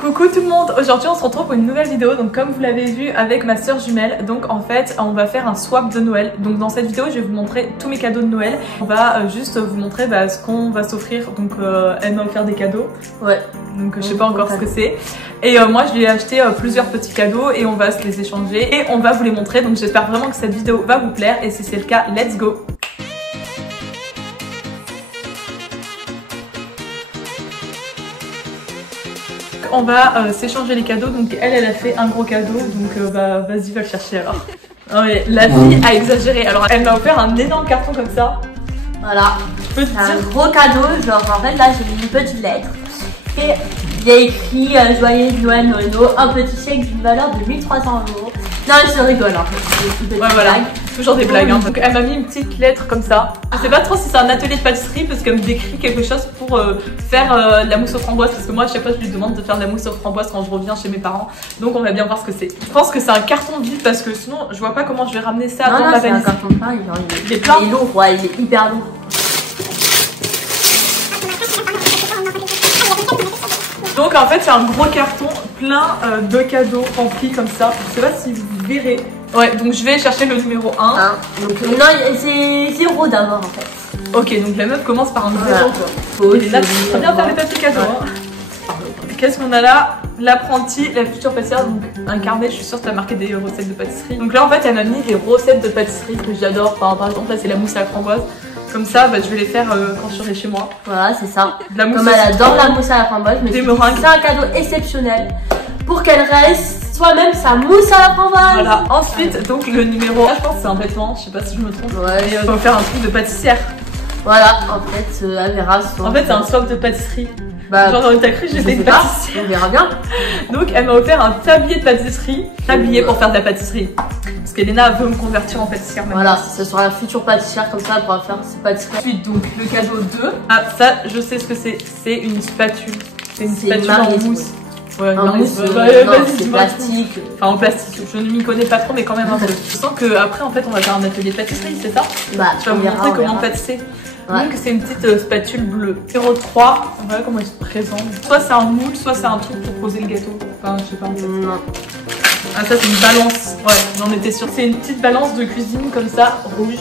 Coucou tout le monde, aujourd'hui on se retrouve pour une nouvelle vidéo. Donc comme vous l'avez vu avec ma soeur jumelle, donc en fait on va faire un swap de Noël. Donc dans cette vidéo je vais vous montrer tous mes cadeaux de Noël. On va juste vous montrer ce qu'on va s'offrir. Donc elle m'a offert des cadeaux. Ouais. Donc je sais pas encore ce que c'est. Et moi je lui ai acheté plusieurs petits cadeaux et on va se les échanger et on va vous les montrer. Donc j'espère vraiment que cette vidéo va vous plaire et si c'est le cas, let's go. On va s'échanger les cadeaux, donc elle a fait un gros cadeau, donc vas-y va le chercher alors. Oh, mais la fille a exagéré, alors elle m'a offert un énorme carton comme ça. Voilà, c'est un gros cadeau, genre en fait là j'ai mis une petite lettre et il y a écrit Joyeux Noël Noëno, un petit chèque d'une valeur de 1300 €. Non je rigole en fait, ouais voilà, toujours des blagues. Donc elle m'a mis une petite lettre comme ça. Je sais pas trop si c'est un atelier de pâtisserie parce qu'elle me décrit quelque chose pour faire de la mousse aux framboises. Parce que moi à chaque fois je lui demande de faire de la mousse aux framboises quand je reviens chez mes parents. Donc on va bien voir ce que c'est. Je pense que c'est un carton vide parce que sinon je vois pas comment je vais ramener ça dans ma valise. C'est un carton plein, il est plein. Il est lourd, ouais, il est hyper lourd. Donc en fait c'est un gros carton plein de cadeaux remplis comme ça. Je sais pas si vous verrez. Ouais, donc je vais chercher le numéro 1. Donc non, c'est 0 d'abord en fait. Ok, donc la meuf commence par un 0 quoi. Et là, faut bien faire les petits cadeaux. Hein. Qu'est-ce qu'on a là? L'apprenti, la future pâtissière, donc un carnet, je suis sûre que tu as marqué des recettes de pâtisserie. Donc là en fait elle m'a mis des recettes de pâtisserie que j'adore. Par exemple là c'est la mousse à la framboise. Comme ça, je vais les faire quand je serai chez moi. Voilà, c'est ça. La mousse. Comme elle adore la mousse à la framboise, mais c'est un cadeau exceptionnel pour qu'elle reste soi-même sa mousse à la framboise. Voilà. Ensuite, donc le numéro 1, je pense que c'est un vêtement, je sais pas si je me trompe. Ouais. Et on va faire un truc de pâtissière. Voilà, en fait, elle verra. En fait, c'est un swap de pâtisserie. Genre, t'as cru que j'étais une pâtissière? On verra bien. Donc, elle m'a offert un tablier de pâtisserie. Tablier pour faire de la pâtisserie. Parce qu'Elena veut me convertir en pâtissière maintenant. Voilà, ce sera la future pâtissière, comme ça elle pourra faire ses pâtisseries. Ensuite, donc le cadeau 2. Ah, ça, je sais ce que c'est. C'est une spatule. C'est une spatule en mousse. Ouais, en mousse, c'est plastique. Enfin, en plastique. Je ne m'y connais pas trop, mais quand même un peu. Je sens qu'après, en fait, on va faire un atelier de pâtisserie, c'est ça? Tu vas me montrer comment pâtisser. Ouais. Donc c'est une petite spatule bleue. 03, voilà comment elle se présente. Soit c'est un moule, soit c'est un truc pour poser le gâteau. Enfin, je sais pas en fait. Non. Ah, ça c'est une balance. Ouais, j'en étais sûre. C'est une petite balance de cuisine comme ça, rouge.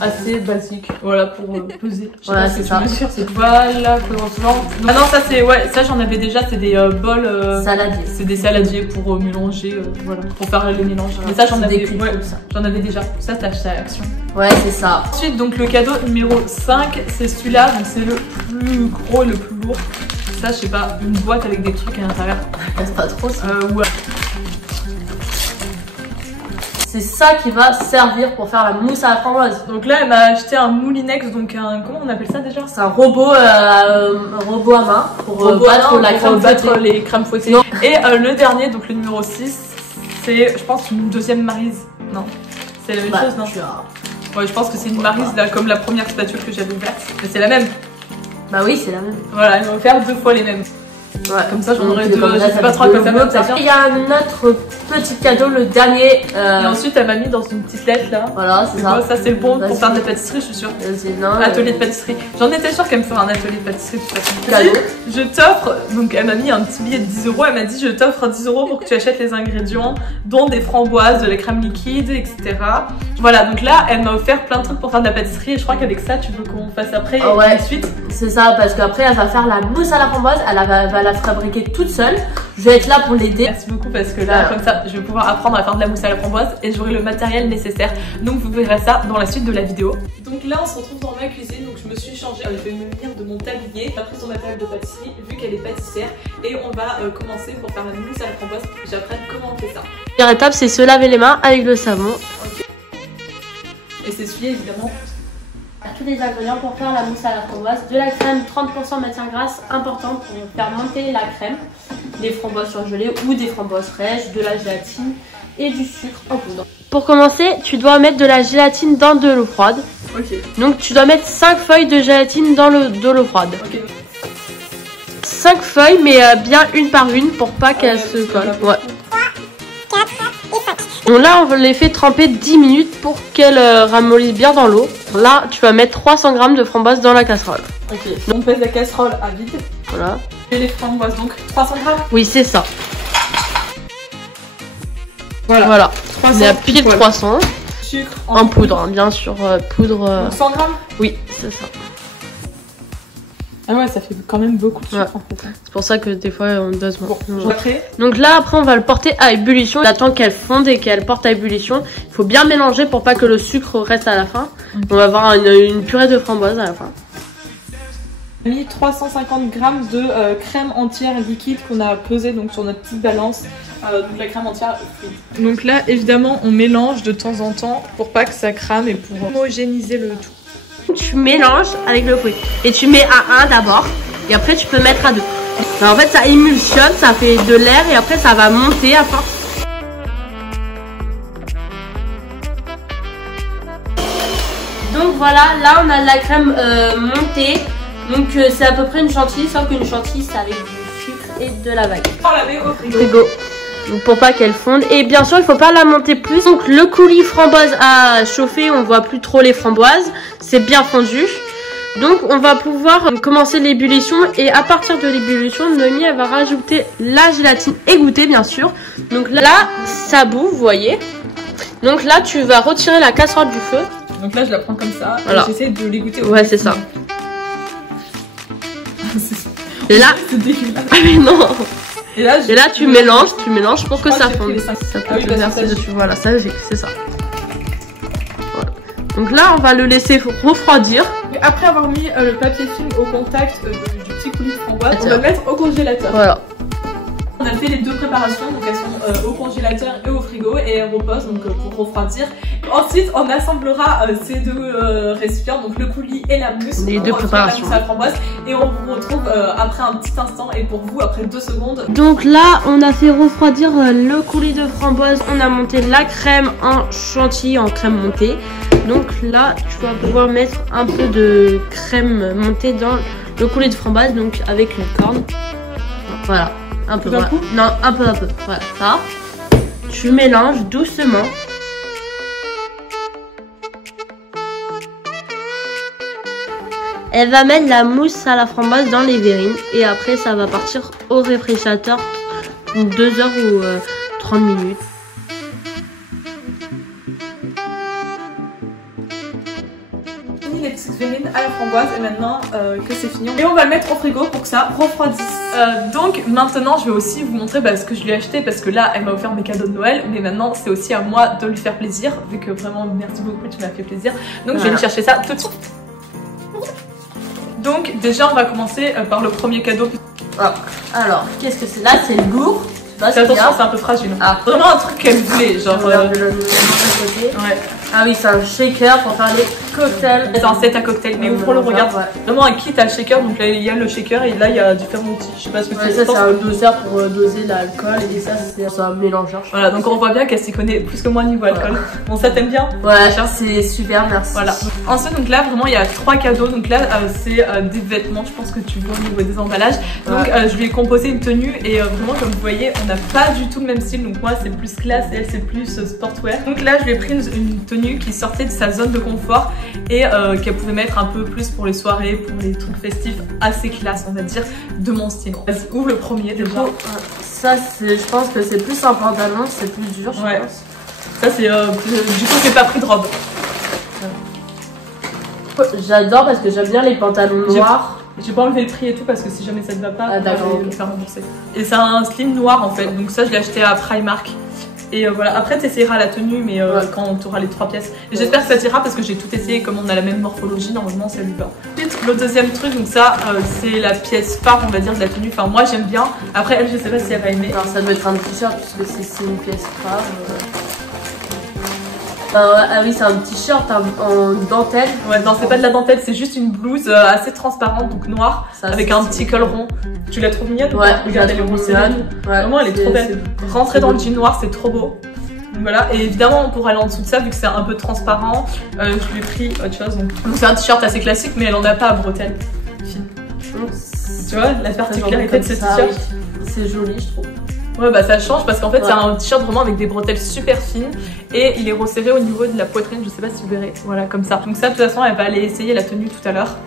Assez basique. Voilà, pour peser. Voilà, c'est ça. C'est voilà, ah non, ça c'est, ouais, ça j'en avais déjà. C'est des bols. Saladiers. C'est des saladiers pour mélanger, voilà, pour faire le mélange. Mais ça j'en avais, ouais, j'en avais déjà. Ça t'as acheté à Action. Ouais, c'est ça. Ensuite, donc le cadeau numéro 5, c'est celui-là. Donc c'est le plus gros et le plus lourd. Ça, je sais pas, une boîte avec des trucs à l'intérieur. C'est pas trop ça. Ouais. C'est ça qui va servir pour faire la mousse à la framboise. Donc là, elle m'a acheté un moulinex, donc un, comment on appelle ça déjà? C'est un robot, à main pour battre les crèmes fouettées. Et le dernier, donc le numéro 6, c'est, je pense, une deuxième Maryse. Non, c'est la même chose, non? Ouais, je pense que c'est une Maryse, là, comme la première spatule que j'avais ouverte. Mais c'est la même. Bah oui, c'est la même. Voilà, elle m'a offert 2 fois les mêmes. Ouais, comme ça j'en aurais 2, je sais pas trop à quoi ça va. Il y a un autre petit cadeau, le dernier. Et ensuite elle m'a mis dans une petite lettre là. Voilà, c'est ça. Ça c'est le bon pour faire de la pâtisserie, je suis sûre. Atelier de pâtisserie. J'en étais sûre qu'elle me ferait un atelier de pâtisserie de toute façon. Cadeau. Je t'offre, donc elle m'a mis un petit billet de 10 €. Elle m'a dit je t'offre 10 € pour que tu achètes les ingrédients, dont des framboises, de la crème liquide, etc. Voilà, donc là elle m'a offert plein de trucs pour faire de la pâtisserie et je crois qu'avec ça tu veux qu'on fasse après la suite. C'est ça, parce qu'après elle va faire la mousse à la framboise, elle va la fabriquer toute seule. Je vais être là pour l'aider. Merci beaucoup parce que là, comme ça, je vais pouvoir apprendre à faire de la mousse à la framboise et j'aurai le matériel nécessaire. Donc vous verrez ça dans la suite de la vidéo. Donc là, on se retrouve dans ma cuisine. Donc je me suis changée. Je vais me munir de mon tablier. J'ai pris son matériel de pâtisserie vu qu'elle est pâtissière. Et on va commencer pour faire la mousse à la framboise. J'apprends comment on fait ça. Première étape, c'est se laver les mains avec le savon. Ok. Et s'essuyer évidemment. Tous les ingrédients pour faire la mousse à la framboise, de la crème 30% matière grasse, important pour faire monter la crème, des framboises surgelées ou des framboises fraîches, de la gélatine et du sucre en poudre. Pour commencer, tu dois mettre de la gélatine dans de l'eau froide. Ok. Donc tu dois mettre 5 feuilles de gélatine dans de l'eau froide. Ok. 5 feuilles mais bien une par une pour pas qu'elles se collent. Ouais. Donc là on les fait tremper 10 minutes pour qu'elles ramollissent bien dans l'eau. Là tu vas mettre 300 g de framboises dans la casserole. Ok, on pèse la casserole à vide. Voilà. Et les framboises, donc 300 grammes. Oui, c'est ça. Voilà. 300, on est à pile 300. Sucre en poudre, hein, bien sûr, poudre. 100 grammes. Oui, c'est ça. Ah ouais, ça fait quand même beaucoup de sucre en fait. C'est pour ça que des fois on dose moins. Bon, donc là, après, on va le porter à ébullition. On attend qu'elle fonde et qu'elle porte à ébullition. Il faut bien mélanger pour pas que le sucre reste à la fin. On va avoir une purée de framboise à la fin. On a mis 350 grammes de crème entière liquide qu'on a pesé donc sur notre petite balance. Donc la crème entière frite. Donc là, évidemment, on mélange de temps en temps pour pas que ça crame et pour homogénéiser le tout. Tu mélanges avec le fruit et tu mets à 1 d'abord et après tu peux mettre à 2. En fait ça émulsionne, ça fait de l'air et après ça va monter à force. Donc voilà, là on a de la crème montée. Donc c'est à peu près une chantilly, sauf qu'une chantilly c'est avec du sucre et de la vanille. On la met au frigo. Donc pour pas qu'elle fonde. Et bien sûr il faut pas la monter plus. Donc le coulis framboise à chauffer, on voit plus trop les framboises. C'est bien fondu. Donc on va pouvoir commencer l'ébullition. Et à partir de l'ébullition, Noémie elle va rajouter la gélatine égouttée bien sûr. Donc là ça bout, vous voyez. Donc là tu vas retirer la casserole du feu. Donc là je la prends comme ça. Voilà. J'essaie de l'égoutter. Ouais c'est ça. Et là c'est dégueulasse. Ah mais non. Et là tu mélanges pour que ça fonde. Ça peut te verser dessus. Voilà, ça c'est ça. Voilà. Donc là, on va le laisser refroidir. Et après avoir mis le papier film au contact du petit coulis de framboise, on va le mettre au congélateur. Voilà. On a fait les deux préparations, donc elles sont au congélateur et au frigo et elles reposent donc pour refroidir. Ensuite, on assemblera ces deux récipients, donc le coulis et la mousse. Les deux préparations. La framboise et on vous retrouve après un petit instant et pour vous après 2 secondes. Donc là, on a fait refroidir le coulis de framboise. On a monté la crème en chantilly, en crème montée. Donc là, tu vas pouvoir mettre un peu de crème montée dans le coulis de framboise, donc avec une corne. Voilà. Un peu, voilà. Non, un peu. Voilà, ça. Tu mélanges doucement. Elle va mettre la mousse à la framboise dans les verrines. Et après, ça va partir au réfrigérateur 2 heures ou 30 minutes. Les petites verrines à la framboise et maintenant que c'est fini et on va le mettre au frigo pour que ça refroidisse. Donc maintenant je vais aussi vous montrer ce que je lui ai acheté parce que là elle m'a offert mes cadeaux de Noël, mais maintenant c'est aussi à moi de lui faire plaisir vu que vraiment merci beaucoup, tu m'as fait plaisir. Donc je vais lui chercher ça tout de suite. Donc déjà on va commencer par le premier cadeau. Alors qu'est-ce que c'est là? C'est le goût. Attention, c'est un peu fragile. Vraiment un truc qu'elle voulait, genre. Ouais. Ah oui, c'est un shaker pour faire les cocktails. C'est un set à cocktail, mais ouvre le regarde. Vraiment un kit à shaker, donc là il y a le shaker et là il y a différents outils. Je sais pas ce que c'est. Ça c'est un doseur pour doser l'alcool et ça c'est un mélangeur. Voilà, donc on voit bien qu'elle s'y connaît plus que moi niveau alcool. Bon, ça t'aime bien? Ouais, c'est super, merci. Voilà. Ensuite, donc là vraiment il y a 3 cadeaux. Donc là c'est des vêtements, je pense que tu vois au niveau des emballages. Donc je lui ai composé une tenue et vraiment comme vous voyez, on n'a pas du tout le même style. Donc moi c'est plus classe et elle c'est plus sportwear. Donc là je lui ai pris une tenue qui sortait de sa zone de confort et qu'elle pouvait mettre un peu plus pour les soirées, pour les trucs festifs, assez classe on va dire, de mon style. Vas-y, ouvre le premier déjà. Ça je pense que c'est plus un pantalon, c'est plus dur je pense. Ça c'est du coup j'ai pas pris de robe. J'adore parce que j'aime bien les pantalons noirs. J'ai pas enlevé le prix et tout parce que si jamais ça te va pas, je vais me faire rembourser. Et c'est un slim noir en fait, donc ça je l'ai acheté à Primark. Et voilà, après tu essaieras la tenue, mais quand tu auras les 3 pièces. Et j'espère que ça t'ira parce que j'ai tout essayé, comme on a la même morphologie, normalement ça lui va. Ensuite, le deuxième truc, donc ça c'est la pièce phare, on va dire, de la tenue. Enfin, moi j'aime bien. Après, elle, je sais pas si elle va aimer. Alors, ça doit être un t-shirt puisque c'est une pièce phare. Ah oui, c'est un t-shirt en dentelle. Ouais, non, c'est pas de la dentelle, c'est juste une blouse assez transparente, donc noire, ça, avec un petit col rond. Tu la trouves mignonne? Ouais, regarde, elle est mignonne. Vraiment, elle est trop belle. Rentrer dans le jean noir, c'est trop beau. Donc voilà, et évidemment, pour aller en dessous de ça, vu que c'est un peu transparent, je lui ai pris autre chose. Donc c'est un t-shirt assez classique, mais elle en a pas à bretelles. Tu vois, la particularité de ce t-shirt. C'est joli, je trouve. Ouais, bah ça change parce qu'en fait c'est un t-shirt vraiment avec des bretelles super fines et il est resserré au niveau de la poitrine, je sais pas si vous verrez, voilà comme ça. Donc ça de toute façon elle va aller essayer la tenue tout à l'heure.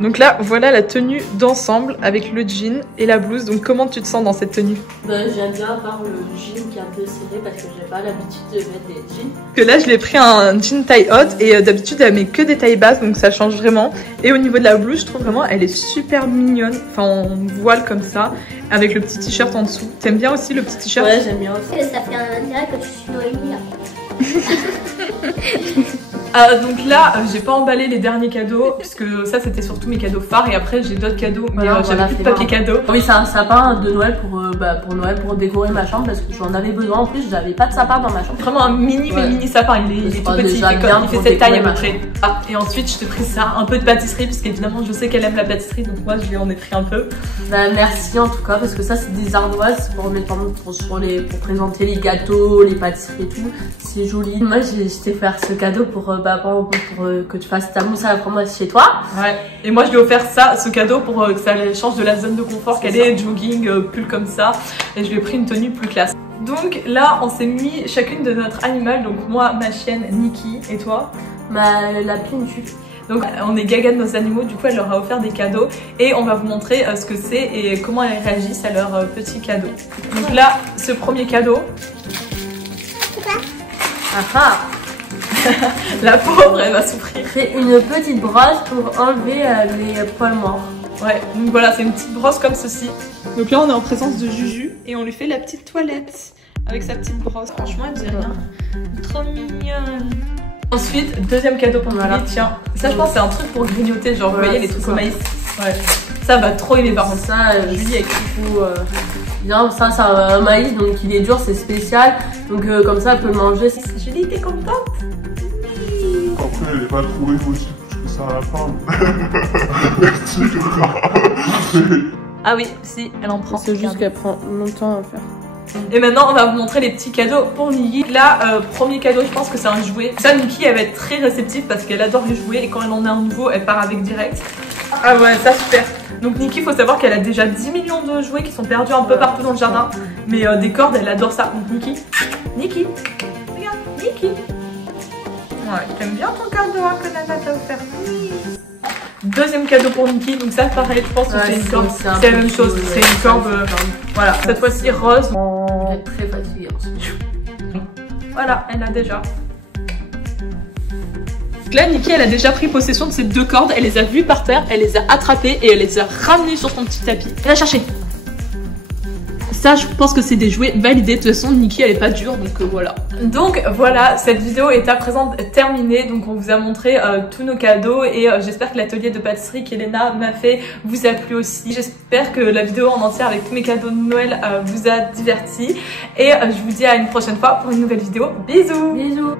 Donc là, voilà la tenue d'ensemble avec le jean et la blouse. Donc comment tu te sens dans cette tenue? J'aime bien avoir le jean qui est un peu serré parce que j'ai pas l'habitude de mettre des jeans. Que là, je l'ai pris un jean taille haute et d'habitude, elle met que des tailles basses, donc ça change vraiment. Et au niveau de la blouse, je trouve vraiment, elle est super mignonne. Enfin, en voile comme ça, avec le petit t-shirt en dessous. T'aimes bien aussi le petit t-shirt? Ouais, j'aime bien aussi. Ça fait un intérêt que je suis Noémie là. Donc là, j'ai pas emballé les derniers cadeaux puisque ça c'était surtout mes cadeaux phares et après j'ai d'autres cadeaux mais j'avais plus de papier cadeau. Oui, c'est un sapin de Noël pour Noël pour décorer ma chambre parce que j'en avais besoin. En plus, j'avais pas de sapin dans ma chambre. Vraiment un mini sapin, il est tout petit, il fait cette taille à peu près. Ah, et ensuite je t'ai pris ça, un peu de pâtisserie parce qu'évidemment je sais qu'elle aime la pâtisserie donc moi je lui en ai pris un peu. Merci en tout cas parce que ça c'est des ardoises pour mettre pour présenter les gâteaux, les pâtisseries et tout. C'est joli. Moi je t'ai fait ce cadeau pour que tu fasses ta mousse à la framboise chez toi. Ouais. Et moi je lui ai offert ce cadeau pour que ça change de la zone de confort qu'elle est, jogging, pull comme ça. Et je lui ai pris une tenue plus classe. Donc là on s'est mis chacune de notre animal. Donc moi ma chienne Nikki et toi? La Pintu. Donc on est gaga de nos animaux, du coup elle leur a offert des cadeaux et on va vous montrer ce que c'est et comment elles réagissent à leurs petits cadeaux. Donc là, ce premier cadeau. La pauvre, elle va souffrir. C'est une petite brosse pour enlever les poils morts. Ouais, donc voilà, c'est une petite brosse comme ceci. Donc là on est en présence de Juju et on lui fait la petite toilette avec sa petite brosse. Franchement elle dit rien. Trop mignonne. Ensuite, deuxième cadeau pour Julie, tiens. Ça je pense c'est un truc pour grignoter, genre vous voyez les trucs au maïs. Ouais. Ça va trop aimer par contre. Ça, Julie avec Kifou. Bien, ça c'est un maïs donc il est dur, c'est spécial. Donc comme ça elle peut le manger. Julie, t'es contente? Après elle est pas trop émotive plus que ça à la fin. Merci. Ah oui, si, elle en prend. C'est juste qu'elle prend longtemps à faire. Et maintenant on va vous montrer les petits cadeaux pour Nikki. Là, premier cadeau, je pense que c'est un jouet. Ça, Nikki elle va être très réceptive parce qu'elle adore les jouets et quand elle en a un nouveau, elle part avec direct. Ah ouais, ça super. Donc Nikki, faut savoir qu'elle a déjà 10 millions de jouets qui sont perdus un peu partout dans le jardin. Mais des cordes, elle adore ça. Donc Nikki, regarde, Nikki. Ouais, t'aimes bien ton cadeau que Nana t'a offert? Oui. Deuxième cadeau pour Nikki, donc ça pareil, je pense que c'est une corde, c'est la même chose, c'est une corde, voilà, cette fois-ci rose. Elle est très fatiguée en ce moment. Voilà, elle a déjà. Donc là, Nikki, elle a déjà pris possession de ces deux cordes, elle les a vues par terre, elle les a attrapées et elle les a ramenées sur son petit tapis. Elle a cherché. Ça, je pense que c'est des jouets validés. De toute façon, Nikki, elle est pas dure, donc voilà. Donc voilà, cette vidéo est à présent terminée. Donc on vous a montré tous nos cadeaux et j'espère que l'atelier de pâtisserie qu'Elena m'a fait vous a plu aussi. J'espère que la vidéo en entière avec tous mes cadeaux de Noël vous a diverti. Et je vous dis à une prochaine fois pour une nouvelle vidéo. Bisous! Bisous!